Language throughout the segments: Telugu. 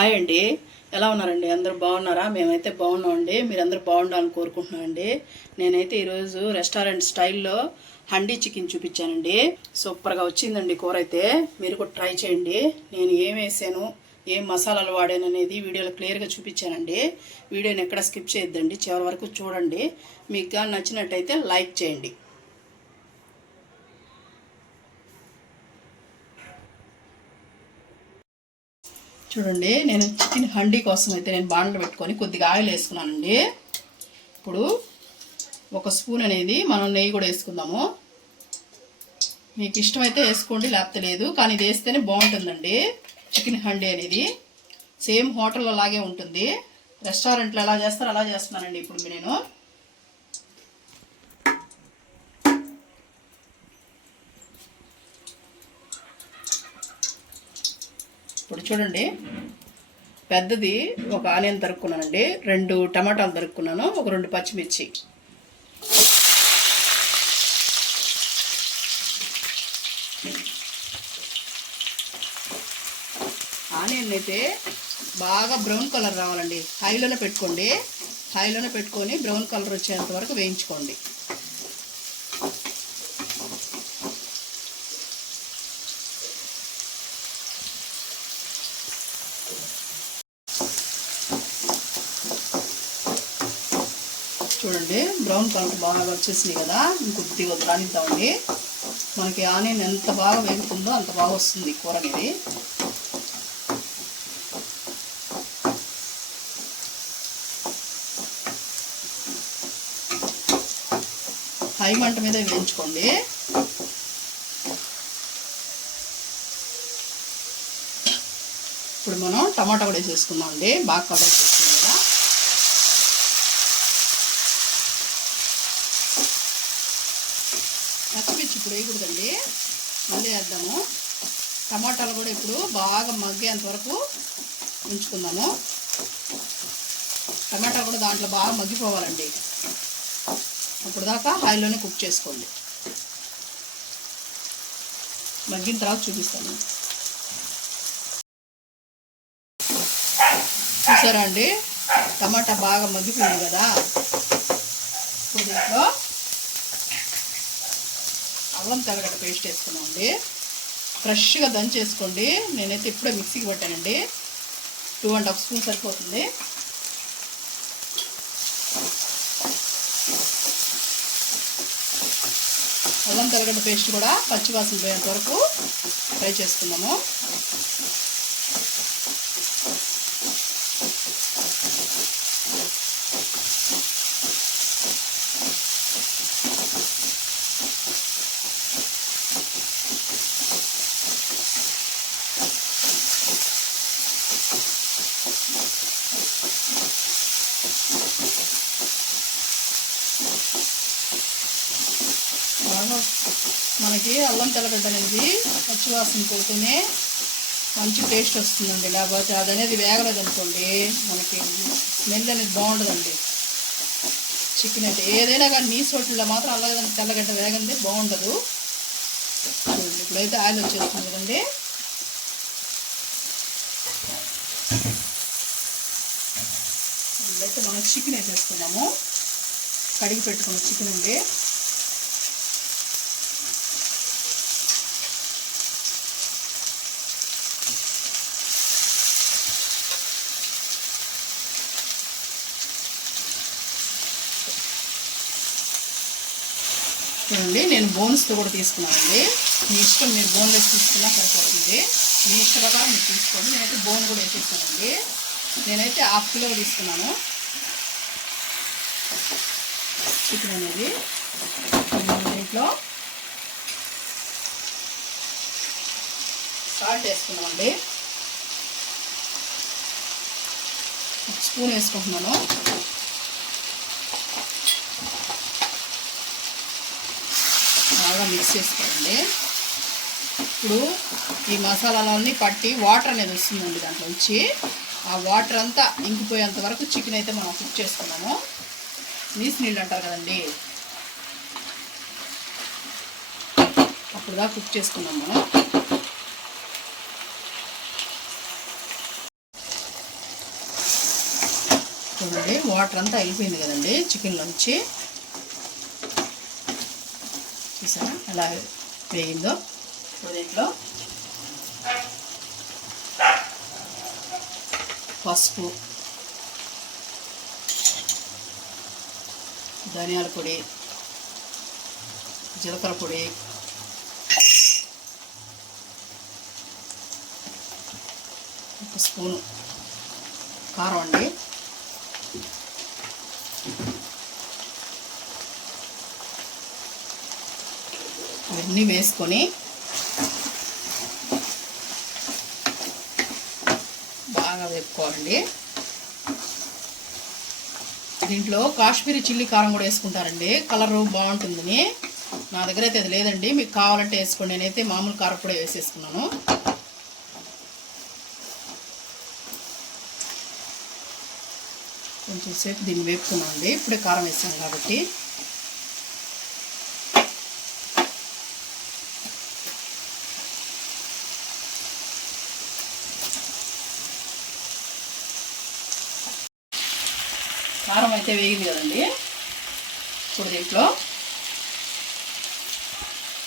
హాయ్ అండి, ఎలా ఉన్నారండి? అందరూ బాగున్నారా? మేమైతే బాగున్నామండి. మీరందరూ బాగుండాలని కోరుకుంటున్నామండి. నేనైతే ఈరోజు రెస్టారెంట్ స్టైల్లో హండీ చికెన్ చూపించానండి. సూపర్గా వచ్చిందండి కూర అయితే. మీరు కూడా ట్రై చేయండి. నేను ఏం వేసాను, ఏం మసాలాలు వాడాను అనేది వీడియోలో క్లియర్గా చూపించానండి. వీడియోని ఎక్కడ స్కిప్ చేయొద్దండి, చివరి వరకు చూడండి. మీకు కానీ నచ్చినట్టయితే లైక్ చేయండి. చూడండి, నేను చికెన్ హండీ కోసం అయితే నేను బాండ్లు పెట్టుకొని కొద్దిగా ఆయిల్ వేసుకున్నానండి. ఇప్పుడు ఒక స్పూన్ అనేది మనం నెయ్యి కూడా వేసుకుందాము. మీకు ఇష్టమైతే వేసుకోండి, లేకపోతే లేదు. కానీ ఇది వేస్తేనే బాగుంటుందండి. చికెన్ హండీ అనేది సేమ్ హోటల్లో లాగే ఉంటుంది. రెస్టారెంట్లో ఎలా చేస్తారో అలా చేస్తున్నానండి ఇప్పుడు నేను. ఇప్పుడు చూడండి, పెద్దది ఒక ఆనియన్ తరుక్కున్నానండి, 2 టమాటాలు తరుక్కున్నాను, ఒక 2 పచ్చిమిర్చి. ఆనియన్ అయితే బాగా బ్రౌన్ కలర్ రావాలండి. హైలోనే పెట్టుకోండి. హైలోనే పెట్టుకొని బ్రౌన్ కలర్ వచ్చేంత వరకు వేయించుకోండి. చూడండి, బ్రౌన్ కలర్ బాగా వచ్చేసినాయి కదా. ఇంకొద్దిగా రానిద్దామండి. మనకి ఆనియన్ ఎంత బాగా వేగుతుందో అంత బాగా వస్తుంది కూర అనేది. హై మంట మీద వేయించుకోండి. ఇప్పుడు మనం టమాటా కూడా వేసేసుకుందాం అండి. బాగా కలర్ వచ్చేస్తుంది కదా. పచ్చిమిర్చి ఇప్పుడు వేయకూడదండి, మళ్ళీ వేద్దాము. టమాటాలు కూడా ఇప్పుడు బాగా మగ్గేంత వరకు ఉంచుకుందాము. టమాటా కూడా దాంట్లో బాగా మగ్గిపోవాలండి. అప్పుడు దాకా హైలోనే కుక్ చేసుకోండి. మగ్గిన తర్వాత చూపిస్తాను. చూసారా అండి, టమాటా బాగా మగ్గిపోయింది కదా. ఇప్పుడు దీంట్లో అల్లం తెల్లగడ్డ పేస్ట్ వేసుకున్నామండి. ఫ్రెష్గా దంచేసుకోండి. నేనైతే ఇప్పుడే మిక్సీకి పట్టానండి. 2.5 స్పూన్ సరిపోతుంది. అల్లం తెల్లగడ్డ పేస్ట్ కూడా పచ్చివాసన పోయేంత వరకు ఫ్రై చేసుకున్నాము. మనకి అల్లం తెల్లగడ్డ అనేది పచ్చివాసన పోతేనే మంచి టేస్ట్ వస్తుందండి. లేకపోతే అది అనేది వేగలేదనుకోండి, మనకి స్మెల్ అనేది బాగుండదండి. చికెన్ అయితే ఏదైనా కానీ నీసు హోటల్లో మాత్రం అల్లం తెల్లగడ్డ వేగండి బాగుండదు. చూడండి, ఇప్పుడైతే ఆయిల్ వచ్చేస్తుంది కదండి. ఇప్పుడైతే మనం చికెన్ వేసేసుకున్నాము. కడిగి పెట్టుకున్న చికెన్ అండి. చూడండి, నేను బోన్స్తో కూడా తీసుకున్నానండి. మీ ఇష్టం, మీరు బోన్లెస్ తీసుకున్నా సరిపోతుంది. మీ ఇష్ట ప్రకారం మీరు తీసుకోండి. నేనైతే బోన్ కూడా వేసేసానండి. నేనైతే 1/2 కిలో తీసుకున్నాను చికెన్ అనేది. దీంట్లో సాల్ట్ వేసుకున్నామండి. 1 స్పూన్ వేసుకుంటున్నాను. బాగా మిక్స్ చేసుకోండి. ఇప్పుడు ఈ మసాలాలన్నీ పట్టి వాటర్ అనేది వస్తుందండి దాంట్లో నుంచి. ఆ వాటర్ అంతా ఇంకిపోయేంత వరకు చికెన్ అయితే మనం కుక్ చేసుకున్నాము. నీసు నీళ్ళు అంటారు కదండి, అప్పుడు దాకా కుక్ చేసుకున్నాం మనం. చూడండి వాటర్ అంతా వెళ్ళిపోయింది కదండి చికెన్లోంచి. చూసారా ఎలా వేగిందో. దీంట్లో పసుపు, ధనియాల పొడి, జీలకర్ర పొడి, ఒక స్పూను కారం అండి, ఇవన్నీ వేసుకొని బాగా వేపుకోవాలండి. దీంట్లో కాశ్మీరీ చిల్లీ కారం కూడా వేసుకుంటారండి, కలర్ బాగుంటుందని. నా దగ్గర అయితే అది లేదండి, మీకు కావాలంటే వేసుకోండి. నేనైతే మామూలు కారం కూడా వేసేసుకున్నాను. కొంచెం సేపు దీన్ని వేపుకున్నాం అండి, ఇప్పుడే కారం వేసాం కాబట్టి. కారం అయితే వేగింది కదండి. ఇప్పుడు దీంట్లో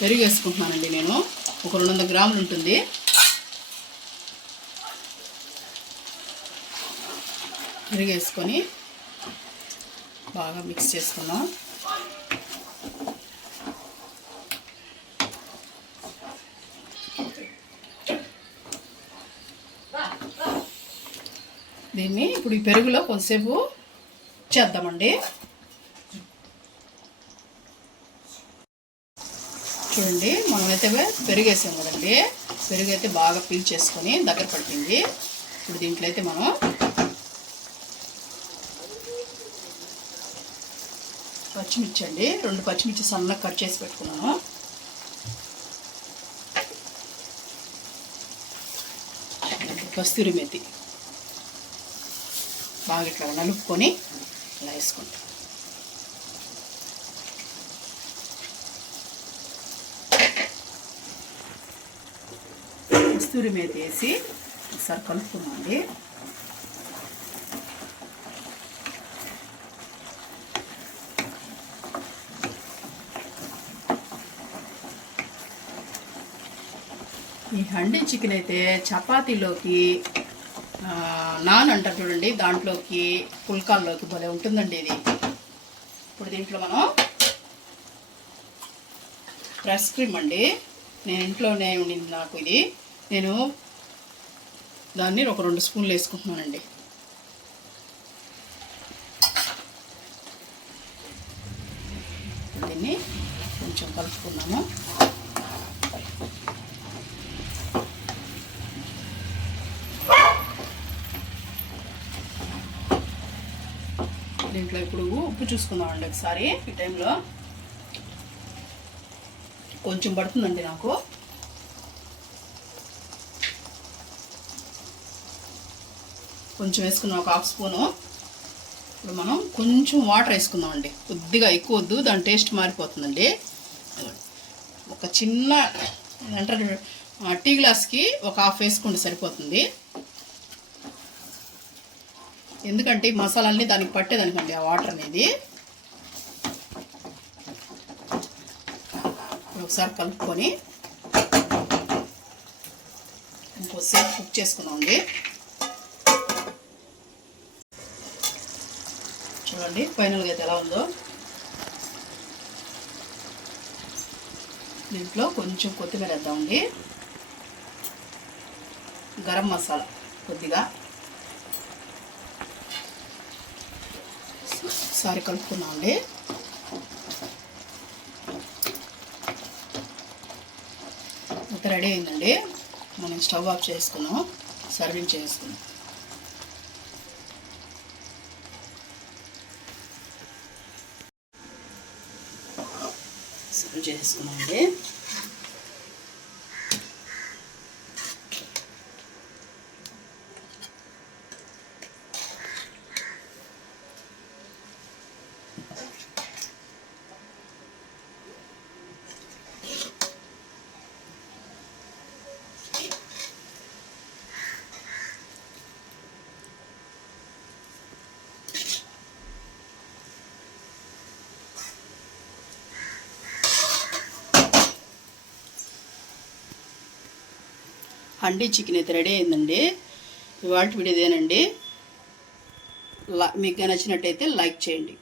పెరుగు వేసుకుంటున్నానండి. నేను ఒక 200 గ్రాములు ఉంటుంది. పెరుగు వేసుకొని బాగా మిక్స్ చేసుకున్నాం. దీన్ని ఇప్పుడు ఈ పెరుగులో కొంతసేపు చేద్దామండి. చూడండి మనమైతే పెరుగు వేసాం కదండి, పెరుగు అయితే బాగా పీల్చేసుకొని దగ్గర పడుతుంది. ఇప్పుడు దీంట్లో అయితే మనం పచ్చిమిర్చి అండి, 2 పచ్చిమిర్చి సన్నగా కట్ చేసి పెట్టుకున్నాను. కస్తూరి మేతి బాగా ఇట్లా నలుపుకొని ఇలా వేసుకుంటాం. కస్తూరి మేతి వేసి ఒకసారి కలుపుకున్నామండి. ఈ హండీ చికెన్ అయితే చపాతీలోకి, నాన్ అంటారు చూడండి, దాంట్లోకి, పుల్కాల్లోకి భలే ఉంటుందండి ఇది. ఇప్పుడు దీంట్లో మనం ఫ్రెష్ క్రీమ్ అండి, నేను ఇంట్లోనే ఉండింది నాకు ఇది. నేను దాన్ని ఒక 2 స్పూన్లు వేసుకుంటున్నానండి. దీన్ని కొంచెం కలుపుకున్నాము. దీంట్లో ఇప్పుడు ఉప్పు చూసుకుందామండి ఒకసారి. ఈ టైంలో కొంచెం పడుతుందండి నాకు. కొంచెం వేసుకున్నాం, ఒక 1/2 స్పూను. ఇప్పుడు మనం కొంచెం వాటర్ వేసుకుందామండి, కొద్దిగా ఎక్కువ వద్దు, దాని టేస్ట్ మారిపోతుందండి. ఒక చిన్న అంటే టీ గ్లాస్కి ఒక 1/2 వేసుకుంటే సరిపోతుంది. ఎందుకంటే ఈ మసాలాన్ని దానికి పట్టేదనుకోండి ఆ వాటర్ అనేది. ఒకసారి కలుపుకొని ఇంకోసేపు కుక్ చేసుకున్నామండి. చూడండి ఫైనల్గా అయితే ఎలా ఉందో. దీంట్లో కొంచెం కొత్తిమీర వేద్దామండి, గరం మసాలా కొద్దిగా, ఒకసారి కలుపుకున్నామండి. మొత్తం రెడీ అయిందండి. మనం స్టవ్ ఆఫ్ చేసుకున్నాం, సర్వింగ్ చేసుకున్నాం. సర్వ్ చేసుకున్నామండి. హండీ చికెన్ అయితే రెడీ అయిందండి. ఇవాళ వీడియోదేనండి. మీకు నచ్చినట్టయితే లైక్ చేయండి.